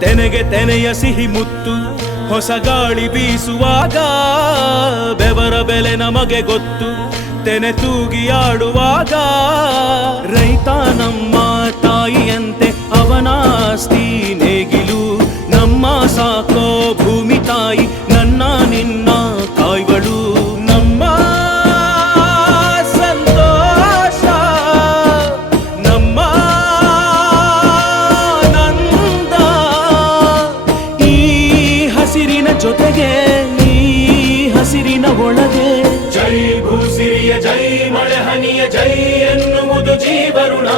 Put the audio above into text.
ತೆನೆಗೆ ತೆನೆಯ ಸಿಹಿ ಮುತ್ತು ಹೊಸ ಗಾಳಿ ಬೀಸುವಾಗ ಬೆವರ ಬೆಲೆ ನಮಗೆ ಗೊತ್ತು ತೆನೆ ತೂಗಿ ಆಡುವಾಗ ರೈತ ನಮ್ಮ ತಾಯಿಯಂತೆ ಅವನಾಸ್ತಿ ನೇಗಿಲು ನಮ್ಮ ಸಾಕೋ ಭೂಮಿ ತಾಯಿ ನನ್ನ ನಿನ್ನ ಕಾಯ್ಗಳು ನಮ್ಮ ಸಂತೋಷ ನಮ್ಮ ನಂದ ಈ ಹಸಿರಿನ ಜೊತೆಗೆ ಈ ಹಸಿರಿನ ಒಳಗೆ ಜೈ ಭೂಸಿರಿಯ ಜೈ ಮಳೆ ಹನಿಯ ಜೈ ಎನ್ನುವುದು ಜೀವರುಣ